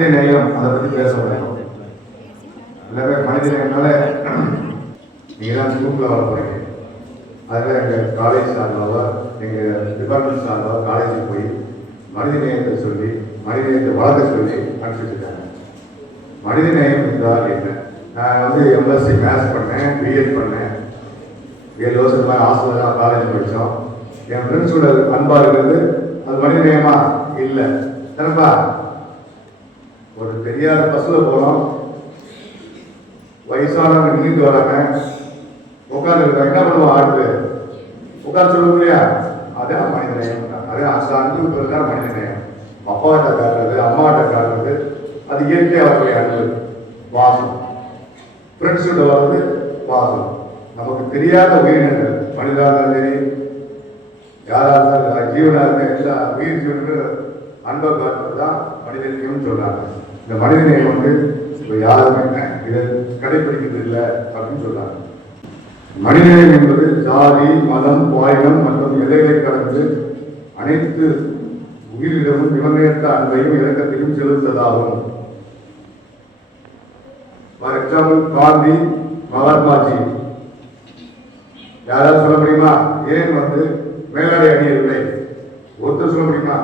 மனித நேயம் அதை பற்றி பேச முடியும். எல்லாமே மனித நேயம்னால நீங்கள் தான் குரூப்பில் வர போகிறீங்க. அதில் எங்கள் காலேஜ் சார்பாக எங்கள் டிபார்ட்மெண்ட் சார்பாக காலேஜுக்கு போய் மனித நேயத்தை சொல்லி மனித நேயத்தை வளர்க்க சொல்லி அனுப்பிச்சிருக்காங்க. மனித நேயம் என்றால் என்ன? நான் வந்து எம்எஸ்சி மேத்ஸ் பண்ணேன், பிஎட் பண்ணேன், 7 வருஷத்துக்கு ஹாஸ்டலில் காலேஜ் படித்தோம். என் ஃப்ரெண்ட்ஸோட அன்பாக இருக்கிறது அது மனித நேயமா இல்லை. சரிப்பா, ஒரு தெரியாத பஸ்ஸில் போகிறோம், வயசானவங்க நீண்டு வராங்க, உட்காந்துருக்காங்க, என்ன பண்ணுவோம்? ஆடுது உட்காந்து சொல்லுவோம் இல்லையா? அதான் மனித நேயம். அதே அந்த அன்பு தான் மனித நேயம். அப்பாட்ட காட்டுறது, அம்மாட்ட காட்டுறது, அது இயற்கையாக வரக்கூடிய அன்பு, வாசம். ஃப்ரெண்ட்ஸோட வந்து வாசம். நமக்கு தெரியாத உயிரினங்கள், மனிதனாக இருந்தாலும் சரி, யாராக இருந்தாலும் ஜீவனாக இருக்க எல்லா உயிர் ஜீவனுக்கு அன்பை காட்டுறது தான் மனித நேயம்னு சொல்றாங்க. இந்த மனித நேயம் வந்து இப்போ யாருமே இதை கடைபிடிக்கிறது இல்லை அப்படின்னு சொல்றாங்க. மனித நேயம் என்பது ஜாதி, மதம், பாலினம் மற்றும் எல்லைகளை கடந்து அனைத்து உயிரிடமும் நிபந்தனையற்ற அன்பையும் இரக்கத்தையும் செலுத்ததாகும். For example Gandhi, Mahatmaji. யாராவது சொல்ல முடியுமா ஏன் வந்து மேலாடை அணியவில்லை? ஒருத்தர் சொல்ல முடியுமா?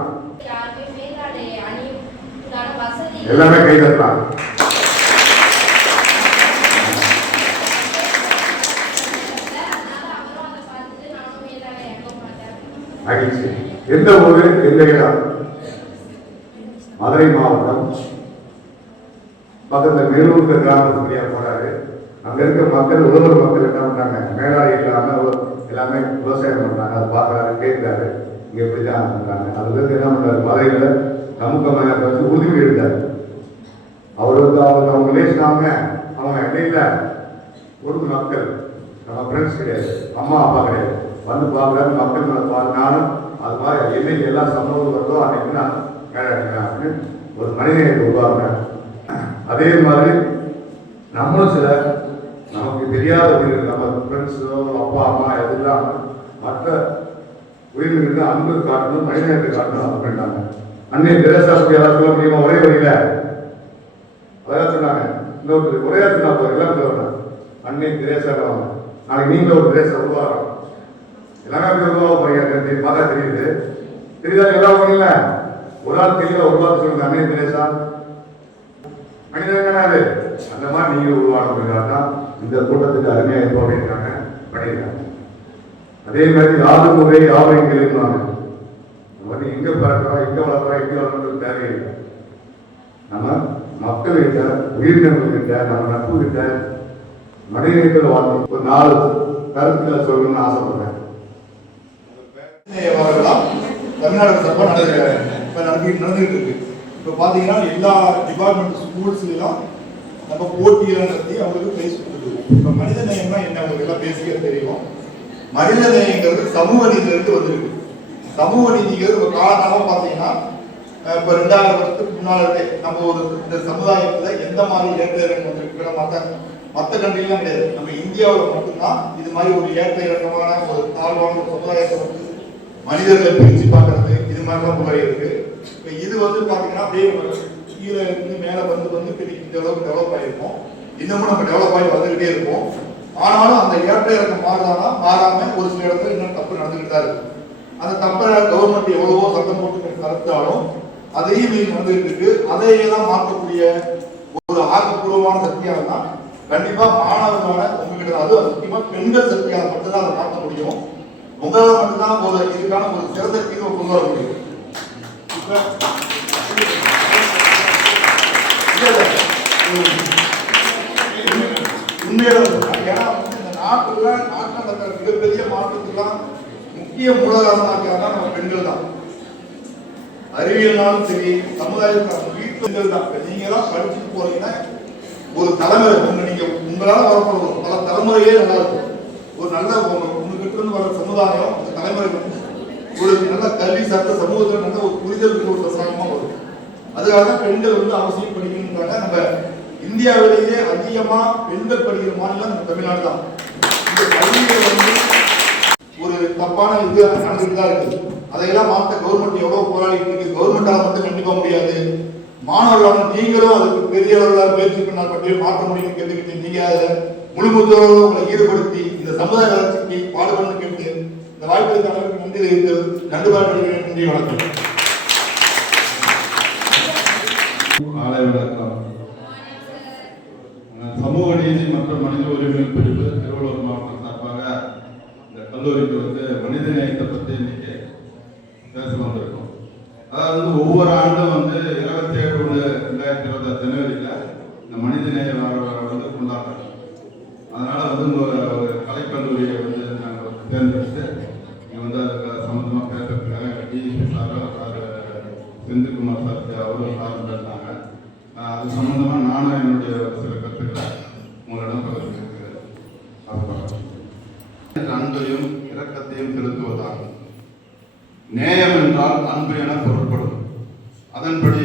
எல்லாமே கை தட்டலாம். எந்த ஊரு, எந்த இடம்? மதுரை மாவட்டம் பக்கத்தில் மேலூர் கிராமத்துக்கு போறாரு. அங்க இருக்க மக்கள், உலக மக்கள் என்ன பண்றாங்க? மேலாடை இல்லாம எல்லாமே விவசாயம் பண்றாங்க. அதை பார்க்கறாரு, கேட்கிறாரு, இங்க எப்படிதான் பண்றாங்க. அதுல இருந்து என்ன பண்றாரு? மதுரையில சமூக வச்சு உறுதி எடுத்தாரு. அவருக்கு அவங்க ரிலேஷன், அவங்க இடையில ஒரு மக்கள், நம்ம ஃப்ரெண்ட்ஸ் கிடையாது, அம்மா அப்பா கிடையாது, வந்து பார்க்குறாரு. மக்கள் மேலே பார்த்தாலும் அது மாதிரி என்னைக்கு எல்லா சம்பவம் வருதோ அன்னைக்கு நான் அப்படின்னு ஒரு மனிதனை உருவாக்குறேன். அதே மாதிரி நம்மளும் சில நமக்கு தெரியாத உயிர்கள், நம்ம ஃப்ரெண்ட்ஸோ அப்பா அம்மா எதுலாம் மற்ற உயிர்களுக்கு அன்பு காட்டணும், மனிதனை காட்டணும் அப்படின்னாங்க. அன்னை தெரேசா யாராவது சொல்ல முடியுமா? ஒரே வழியில அதான் சொன்னாங்க. இன்னொரு ஒரே சொன்னா எல்லாம் சொல்லுவாங்க. அன்னை தெரேசா நாளைக்கு நீங்க ஒரு தெரேசா உருவாகிறோம். எல்லாமே அப்படி உருவாக போறீங்க. பார்த்தா தெரியுது, தெரியுதா? எல்லாம் பண்ணல. ஒரு ஆள் தெரியல, ஒரு வார்த்தை சொல்லுங்க. அன்னை தெரேசா மனிதன் அது. அந்த மாதிரி நீங்க உருவாக்கணும்னா இந்த கூட்டத்துக்கு அருமையா இருக்கும் அப்படின்றாங்க, பண்ணியிருக்காங்க. அதே மாதிரி யாரு முறை யாவையும் கேளுவாங்க. நம்ம வந்து எங்க பிறக்கிறோம், எங்க வளர்க்கிறோம், எங்க வளர்றது தேவையில்லை. நம்ம மக்கள்கிட்ட, உயிரினங்கள்கிட்ட, நம்ம நட்பு கிட்ட மனிதர்கள் வாழணும். ஒரு 4 கருத்துல சொல்லணும்னு ஆசைப்படுறேன். தமிழ்நாடு சார்பாக நடந்துகிட்டு இருக்கு. இப்போ பார்த்தீங்கன்னா எல்லா டிபார்ட்மெண்ட் ஸ்கூல்ஸ்லாம் நம்ம போட்டியெல்லாம் நடத்தி அவங்களுக்கு பிரைஸ் கொடுத்துருக்கோம். இப்போ மனித நேயம்னா என்ன உங்களுக்கு எல்லாம் பேசிக்க தெரியும். மனித நேயங்கிறது சமூக நீதியிலிருந்து வந்திருக்கு. சமூக நீதிங்கிறது இப்போ காலகாலமாக பார்த்தீங்கன்னா இப்போ 2000 வருஷத்துக்கு முன்னாலே நம்ம ஒரு இந்த சமுதாயத்தில் எந்த மாதிரி ஏற்ற இறக்கம் வந்திருக்கு மற்ற கண்ட்ரிலாம் கிடையாது. நம்ம இந்தியாவில் மட்டும்தான் இது மாதிரி ஒரு ஏற்ற இறக்கமான ஒரு தாழ்வான ஒரு சமுதாயத்தை வந்து மனிதர்களை பிரித்து பார்க்கறது இது மாதிரிலாம் முறை இருக்கு. இப்போ இது வந்து பார்த்தீங்கன்னா அப்படியே கீழே இருந்து மேலே வந்து பெரிய இந்த அளவுக்கு டெவலப் ஆகிருக்கும். இன்னமும் நம்ம டெவலப் ஆகி வந்துகிட்டே இருக்கும். ஆனாலும் அந்த ஏற்ற இறக்கம் மாறாம ஒரு சில இடத்துல இன்னும் தப்பு நடந்துகிட்டு தான் இருக்கு. அந்த தப்பை கவர்மெண்ட் எவ்வளவோ சட்டம் போட்டு தடுத்தாலும் அதையும் மீறி நடந்துகிட்டு இருக்கு. அதையெல்லாம் மாற்றக்கூடிய ஒரு ஆக்கப்பூர்வமான சக்தியாக தான் கண்டிப்பா மாணவர்களான உங்ககிட்ட, அது முக்கியமா பெண்கள் சக்தியால் மட்டும்தான் அதை மாற்ற முடியும். உங்களால் மட்டும்தான் ஒரு இதுக்கான ஒரு சிறந்த தீர்வை கொண்டு வர முடியும். உண்மையில ஏன்னா இந்த நாட்டில் நடக்கிற மிகப்பெரிய மாற்றத்துக்கெல்லாம் முக்கிய மூலகாரணமாக நம்ம பெண்கள் தான். அறிவியல்னாலும் சரி, சமுதாயத்தில் வீட்டில் தான். நீங்க எல்லாம் படிச்சுட்டு போறீங்கன்னா ஒரு தலைமுறை நீங்க உங்களால வரப்போற பல தலைமுறையே நல்லா இருக்கும். ஒரு நல்ல உங்ககிட்ட இருந்து வர சமுதாயம் அந்த தலைமுறைக்கு ஒரு நல்ல கல்வி சார்ந்த சமூகத்தில் நல்ல ஒரு புரிதலுக்கு ஒரு சமுதாயமா வரும். அதுக்காக தான் பெண்கள் வந்து அவசியம் படிக்கணும்ன்றாங்க. நம்ம இந்தியாவிலேயே அதிகமா பெண்கள் படிக்கிற மாநிலம் நம்ம தமிழ்நாடு தான். இந்த கல்வியை வந்து ஒரு தப்பான இது நடந்துட்டு தான் இருக்கு. அதையெல்லாம் மாற்ற கவர்மெண்ட் எவ்வளவு போராடி இருக்கு. கவர்மெண்டால மட்டும் கண்டிப்பா முடியாது. மாணவர்களான நீங்களும் அதுக்கு பெரிய அளவில் முயற்சி பண்ணால் பற்றி மாற்ற முடியும்னு கேட்டுக்கிட்டு நீங்க அதில் முழுமுதலோடு உங்களை ஈடுபடுத்தி இந்த சமுதாய வளர்ச்சிக்கு பாடுபடணும்னு கேட்டு இந்த வாய்ப்புக்கு அளவுக்கு நன்றி தெரிவித்து நன்றி பாடுபடுகிறேன். நன்றி, வணக்கம். காலை வணக்கம். சமூக நீதி மற்றும் மனித உரிமைகள் பிரிவு திருவள்ளூர் மாவட்டம் சார்பாக இந்த கல்லூரிக்கு மனித நேயத்தை பற்றி இன்னைக்கு பேச வந்திருக்கோம். அதாவது ஒவ்வொரு ஆண்டும் 27/1/2020 ஜனவரியில் இந்த மனித நேய வாரம் கொண்டாடுறோம். அதனால ஒரு கலைக்கல்லூரியை நாங்கள் தேர்ந்தெடுத்து இங்கே அதுக்கு சம்மந்தமாக பேசுறதுக்காக டிஎஸ்பி சார் செந்தில்குமார் சார் அவரும் சார் இருந்தாங்க. அது சம்பந்தமா நானும் என்னுடைய சில கருத்துக்களை உங்களிடம் அன்பையும் இரக்கத்தையும் செலுத்துவதாகும். நேயம் என்றால் அன்பு என பொருட்படும். அதன்படி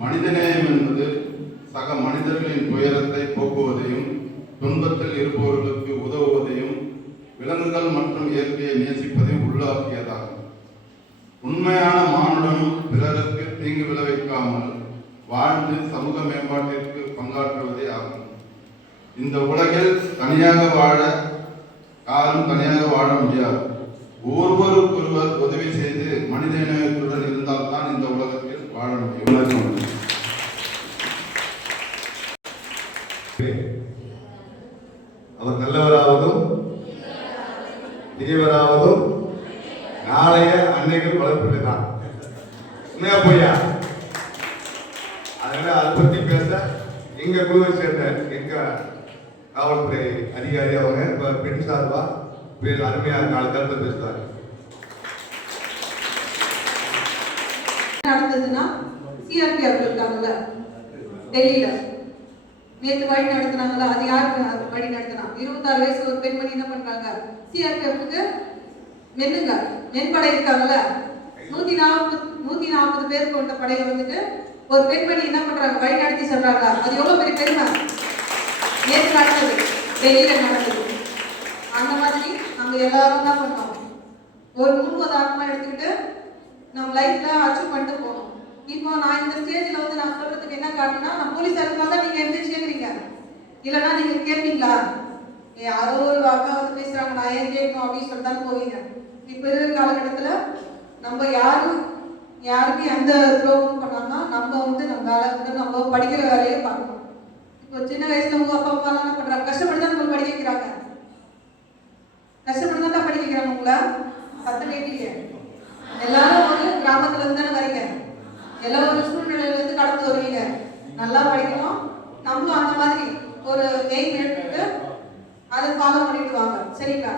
மனித நேயம் என்பது சக மனிதர்களின் துயரத்தை போக்குவதையும் துன்பத்தில் இருப்பவர்களுக்கு உதவுவதையும் விலங்குகள் மற்றும் இயற்கையை நேசிப்பதையும் உள்ளாக்கியதாகும். உண்மையான மானுடனும் பிறருக்கு தீங்கு விளைவிக்காமல் வாழ்ந்து சமூக மேம்பாட்டிற்கு பங்காற்றுவதே ஆகும். இந்த உலகில் தனியாக வாழ முடியாது. ஒருவருக்கொருவர் உதவி செய்து மனித நேயத்துடன் இருந்தால்தான் இந்த உலகத்தில் வாழ முடியும். அவர் நல்லவராவதும் தீவராவதும் நாளைய அன்னைகள் வளர்ப்பில் தான். உண்மையா பொய்யா? அதனால அதை பத்தி பேச எங்க குழுவை சேர்ந்த எங்க காவல்துறை அதிகாரி அவங்க பெண் சார்பா அருமையா 4 கருத்தை பேசுவார். நடந்ததுன்னா சிஆர்பிஎஃப் இருக்காங்கல்ல டெல்லியில நேற்று வழி நடத்தினாங்களா, அது யாருக்கு வழி நடத்தினா? 26 வயசு ஒரு பெண்மணி என்ன பண்றாங்க, சிஆர்பிஎஃப்க்கு மென்படை இருக்காங்கல்ல 140 பேர் கொண்ட படையை ஒரு பெண்மணி என்ன பண்றாங்க, வழி நடத்தி சொல்றாங்க. அது எவ்வளவு பெரிய பெருமை. நேற்று நடந்தது, டெல்லியில நடந்தது. அந்த மாதிரி நாங்க எல்லாரும் தான் பண்ணோம். ஒரு முன்னுதாரணமா எடுத்துக்கிட்டு நம்ம லைஃப்ல அச்சீவ் பண்ணிட்டு போனோம். இப்போ நான் இந்த ஸ்டேஜ்ல நான் சொல்றதுக்கு என்ன காரணம்னா, நான் போலீஸா இருந்தா நீங்க எந்திரிச்சு கேக்குறீங்க, இல்லைன்னா நீங்க கேட்பீங்களா? யாரோ ஒரு அக்கா பேசுறாங்க, நான் ஏன் கேட்கணும் அப்படின்னு சொல்லிட்டு போவீங்க. இப்ப இருக்கிற காலகட்டத்துல நம்ம யாருமே எந்த துரோகமும் பண்ணாம நம்ம நம்ம வேலை நம்ம படிக்கிற வேலையை பார்க்கணும். இப்போ சின்ன வயசுல உங்க அப்பா அம்மா என்ன பண்றாங்க, கஷ்டப்பட்டு தான் நம்ம படிக்க வைக்கிறாங்க. கஷ்டப்பட்டு தான் படிக்க வைக்கிறாங்க. உங்களை சத்தம் கேட்டீங்க. எல்லாரும் ஒரு கிராமத்துல இருந்து தானே வரீங்க, எல்லா ஒரு சூழ்நிலையில இருந்து கடந்து வருவீங்க. நல்லா படிக்கணும். நம்மளும் அந்த மாதிரி ஒரு எய்ம் எடுத்துட்டு அதை ஃபாலோ பண்ணிட்டு வாங்க. சரிங்களா?